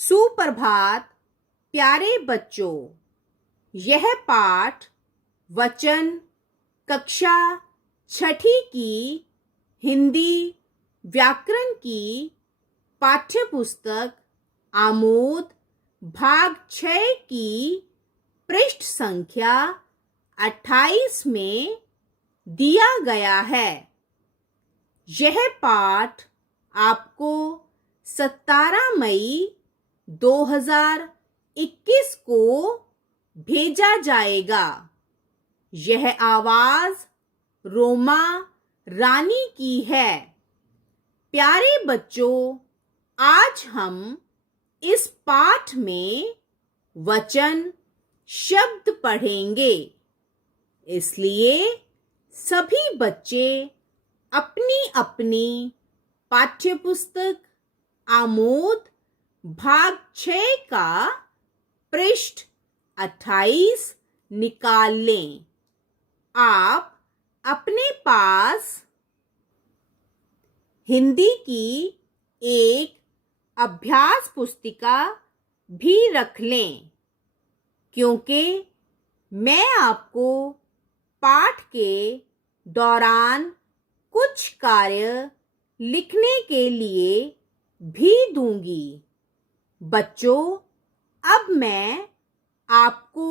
सुप्रभात प्यारे बच्चों। यह पाठ वचन कक्षा छठी की हिंदी व्याकरण की पाठ्यपुस्तक आमोद भाग 6 की पृष्ठ संख्या 28 में दिया गया है। यह पाठ आपको 17 मई 2021 को भेजा जाएगा। यह आवाज रोमा रानी की है। प्यारे बच्चों, आज हम इस पाठ में वचन शब्द पढ़ेंगे, इसलिए सभी बच्चे अपनी अपनी पाठ्यपुस्तक आमोद भाग 6 का पृष्ठ 28 निकाल लें। आप अपने पास हिंदी की एक अभ्यास पुस्तिका भी रख लें, क्योंकि मैं आपको पाठ के दौरान कुछ कार्य लिखने के लिए भी दूंगी। बच्चों, अब मैं आपको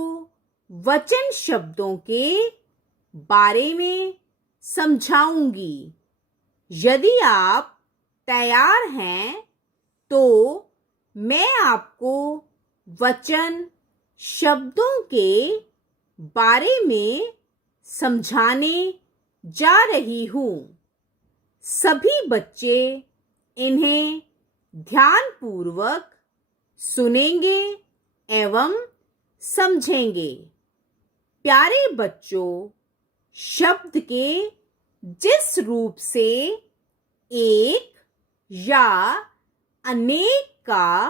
वचन शब्दों के बारे में समझाऊंगी। यदि आप तैयार हैं तो मैं आपको वचन शब्दों के बारे में समझाने जा रही हूँ। सभी बच्चे इन्हें ध्यानपूर्वक सुनेंगे एवं समझेंगे। प्यारे बच्चों, शब्द के जिस रूप से एक या अनेक का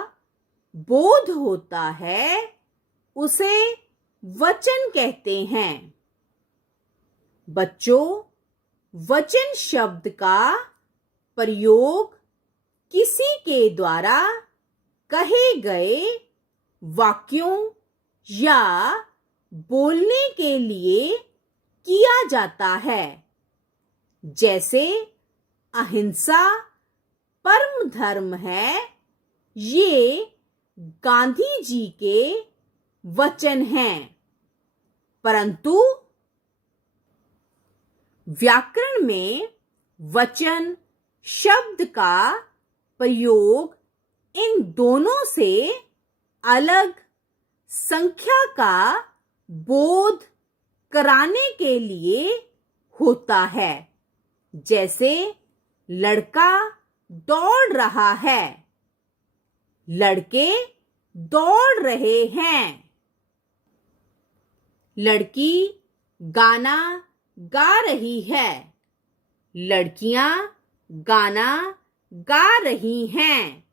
बोध होता है उसे वचन कहते हैं। बच्चों, वचन शब्द का प्रयोग किसी के द्वारा कहे गए वाक्यों या बोलने के लिए किया जाता है। जैसे अहिंसा परम धर्म है, ये गांधी जी के वचन हैं। परंतु व्याकरण में वचन शब्द का प्रयोग इन दोनों से अलग संख्या का बोध कराने के लिए होता है। जैसे लड़का दौड़ रहा है, लड़के दौड़ रहे हैं। लड़की गाना गा रही है, लड़कियां गाना गा रही हैं।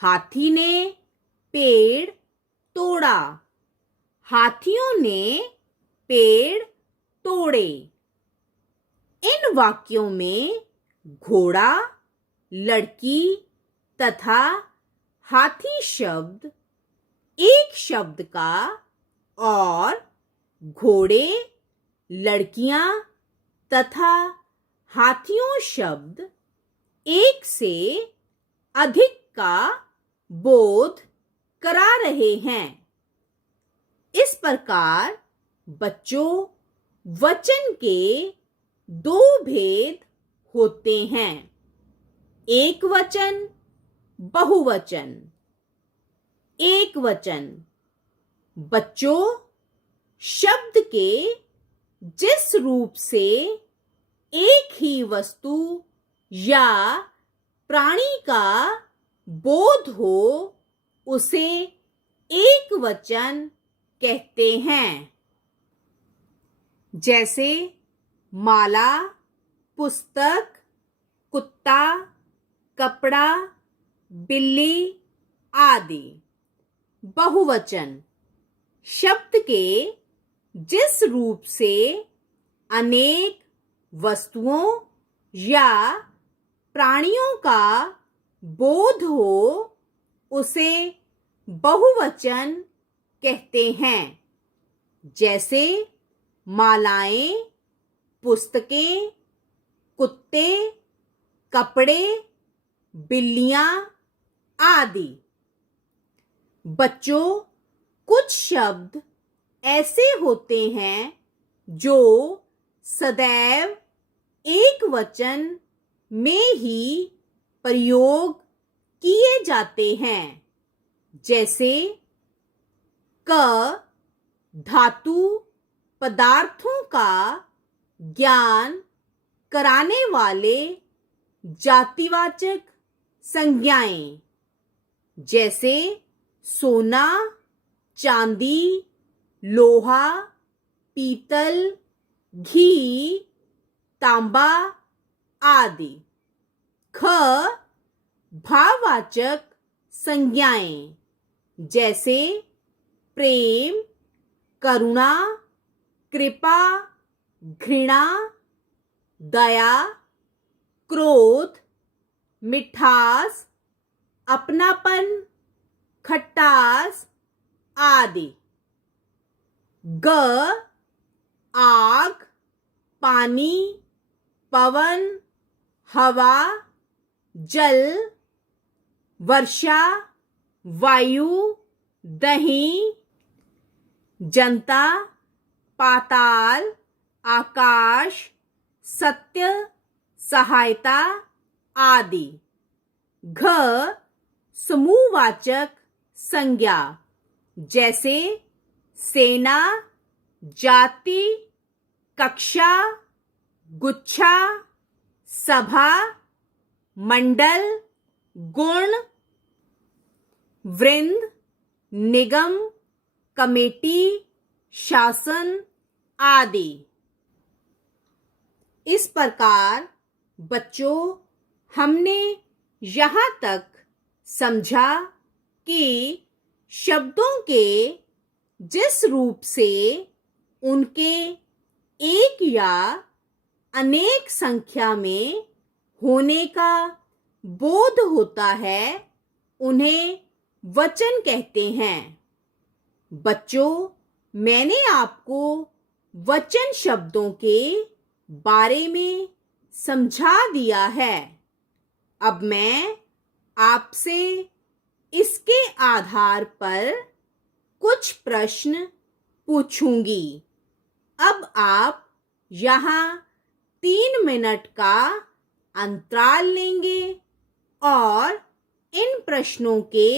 हाथी ने पेड़ तोड़ा, हाथियों ने पेड़ तोड़े। इन वाक्यों में घोड़ा, लड़की तथा हाथी शब्द एक शब्द का और घोड़े, लड़कियां तथा हाथियों शब्द एक से अधिक का बोध करा रहे हैं। इस प्रकार बच्चों, वचन के दो भेद होते हैं, एक वचन, बहुवचन। एक वचन बच्चों, शब्द के जिस रूप से एक ही वस्तु या प्राणी का बोध हो उसे एक वचन कहते हैं। जैसे माला, पुस्तक, कुत्ता, कपड़ा, बिल्ली आदि। बहुवचन शब्द के जिस रूप से अनेक वस्तुओं या प्राणियों का बोध हो उसे बहुवचन कहते हैं। जैसे मालाएं, पुस्तकें, कुत्ते, कपड़े, बिल्लियां आदि। बच्चों, कुछ शब्द ऐसे होते हैं जो सदैव एक वचन में ही प्रयोग किए जाते हैं। जैसे क धातु पदार्थों का ज्ञान कराने वाले जातिवाचक संज्ञाएं। जैसे सोना, चांदी, लोहा, पीतल, घी, तांबा आदि। ख भाववाचक संज्ञाएं। जैसे प्रेम, करुणा, कृपा, घृणा, दया, क्रोध, मिठास, अपनापन, खट्टास आदि। ग आग, पानी, पवन, हवा, जल, वर्षा, वायु, दही, जनता, पाताल, आकाश, सत्य, सहायता आदि। घ समूहवाचक संज्ञा। जैसे सेना, जाति, कक्षा, गुच्छा, सभा, मंडल, गुण, वृंद, निगम, कमेटी, शासन आदि। इस प्रकार बच्चों, हमने यहाँ तक समझा कि शब्दों के जिस रूप से उनके एक या अनेक संख्या में होने का बोध होता है, उन्हें वचन कहते हैं। बच्चों, मैंने आपको वचन शब्दों के बारे में समझा दिया है। अब मैं आपसे इसके आधार पर कुछ प्रश्न पूछूंगी। अब आप यहाँ 3 मिनट का अंतराल लेंगे और इन प्रश्नों के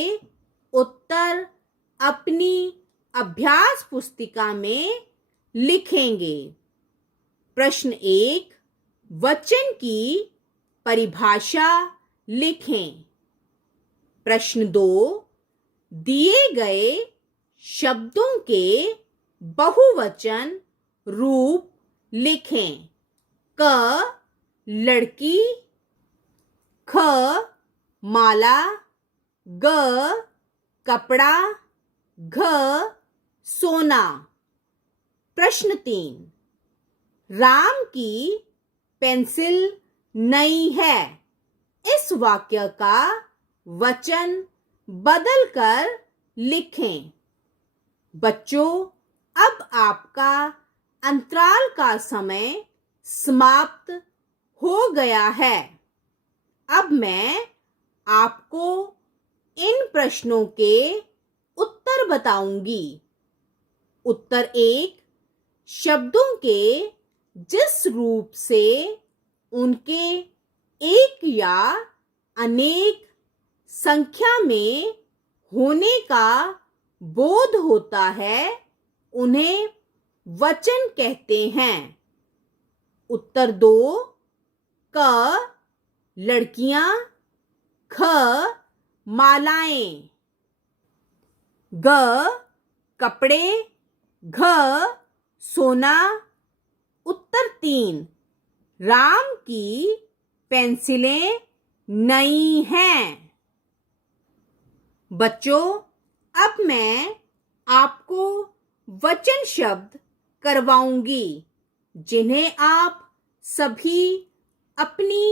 उत्तर अपनी अभ्यास पुस्तिका में लिखेंगे। प्रश्न 1, वचन की परिभाषा लिखें। प्रश्न 2, दिए गए शब्दों के बहुवचन रूप लिखें। क लड़की, ख माला, ग कपड़ा, घ सोना। प्रश्न 3, राम की पेंसिल नई है। इस वाक्य का वचन बदलकर लिखें। बच्चों, अब आपका अंतराल का समय समाप्त हो गया है। अब मैं आपको इन प्रश्नों के उत्तर बताऊंगी। उत्तर 1, शब्दों के जिस रूप से उनके एक या अनेक संख्या में होने का बोध होता है, उन्हें वचन कहते हैं। उत्तर 2, क लड़कियां, ख मालाएं, ग कपड़े, घ सोना। उत्तर 3, राम की पेंसिलें नई हैं। बच्चों, अब मैं आपको वचन शब्द करवाऊंगी, जिन्हें आप सभी अपनी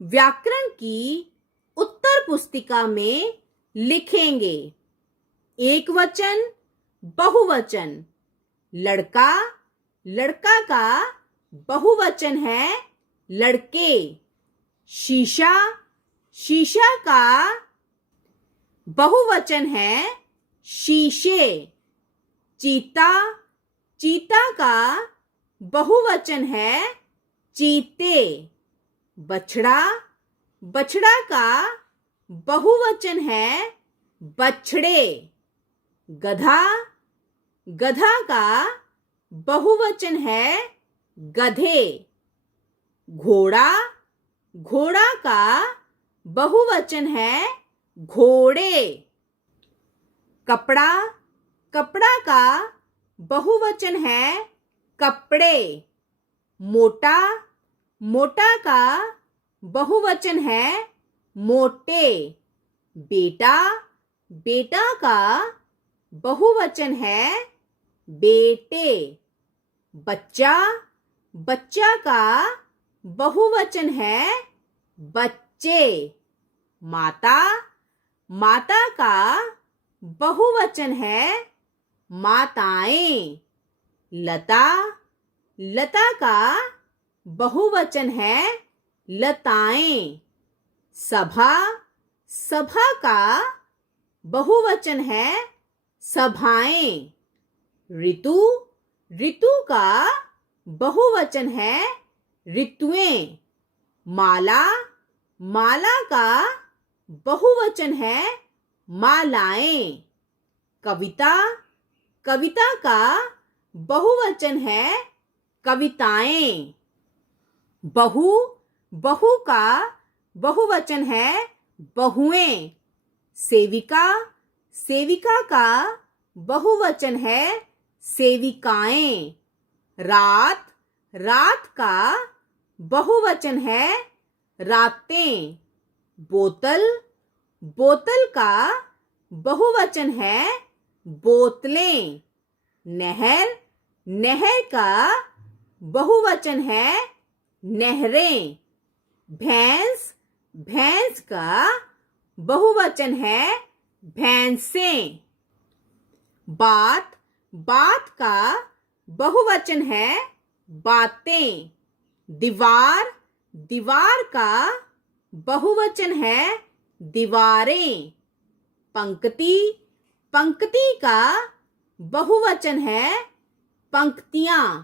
व्याकरण की उत्तर पुस्तिका में लिखेंगे। एक वचन, बहुवचन। लड़का, लड़का का बहुवचन है लड़के। शीशा, शीशा का बहुवचन है शीशे। चीता, चीता का बहुवचन है चीते। बछड़ा, बछड़ा का बहुवचन है बछड़े। गधा, गधा का बहुवचन है गधे। घोड़ा, घोड़ा का बहुवचन है घोड़े। कपड़ा, कपड़ा का बहुवचन है कपड़े। मोटा, मोटा का बहुवचन है मोटे। बेटा, बेटा का बहुवचन है बेटे। बच्चा, बच्चा का बहुवचन है बच्चे। माता, माता का बहुवचन है माताएं। लता, लता का बहुवचन है लताएं। सभा, सभा का बहुवचन है सभाएं। ऋतु, ऋतु का बहुवचन है ऋतुएं। माला, माला का बहुवचन है मालाएं। कविता, कविता का बहुवचन है कविताएं। बहू, बहू का बहुवचन है बहुएं। सेविका, सेविका का बहुवचन है सेविकाएं। रात, रात का बहुवचन है रातें। बोतल, बोतल का बहुवचन है बोतलें। नहर, नहर का बहुवचन है नहरें। भैंस, भैंस का बहुवचन है भैंसें। बात, बात का बहुवचन है बातें। दीवार, दीवार का बहुवचन है दीवारें। पंक्ति, पंक्ति का बहुवचन है पंक्तियां।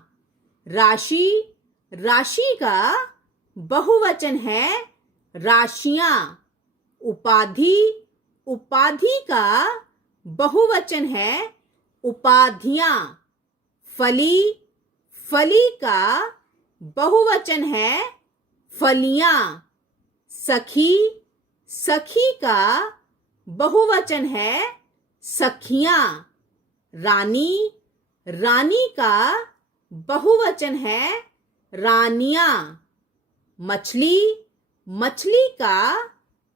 राशि, राशि का बहुवचन है राशियां। उपाधि, उपाधि का बहुवचन है उपाधियां। फली, फली का बहुवचन है फलियां। सखी, सखी का बहुवचन है सखियां। रानी, रानी का बहुवचन है रानियां। मछली, मछली का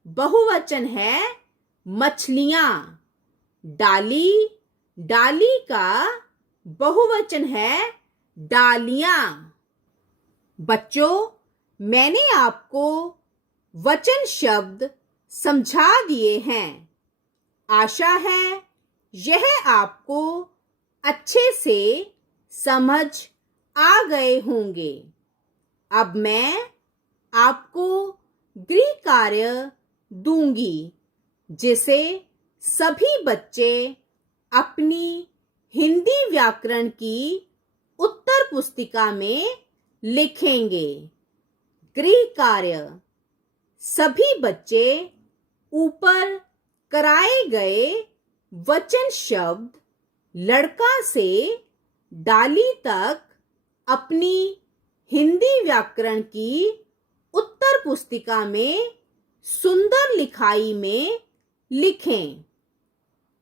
बहुवचन है मछलियां। डाली, डाली का बहुवचन है डालियां। बच्चों, मैंने आपको वचन शब्द समझा दिए हैं। आशा है यह आपको अच्छे से समझ आ गए होंगे। अब मैं आपको गृह कार्य दूंगी जिसे सभी बच्चे अपनी हिंदी व्याकरण की उत्तर पुस्तिका में लिखेंगे। गृह कार्य, सभी बच्चे ऊपर कराए गए वचन शब्द लड़का से डाली तक अपनी हिंदी व्याकरण की उत्तर पुस्तिका में सुंदर लिखाई में लिखें।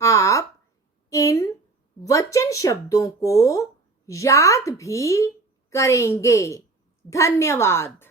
आप इन वचन शब्दों को याद भी करेंगे। धन्यवाद।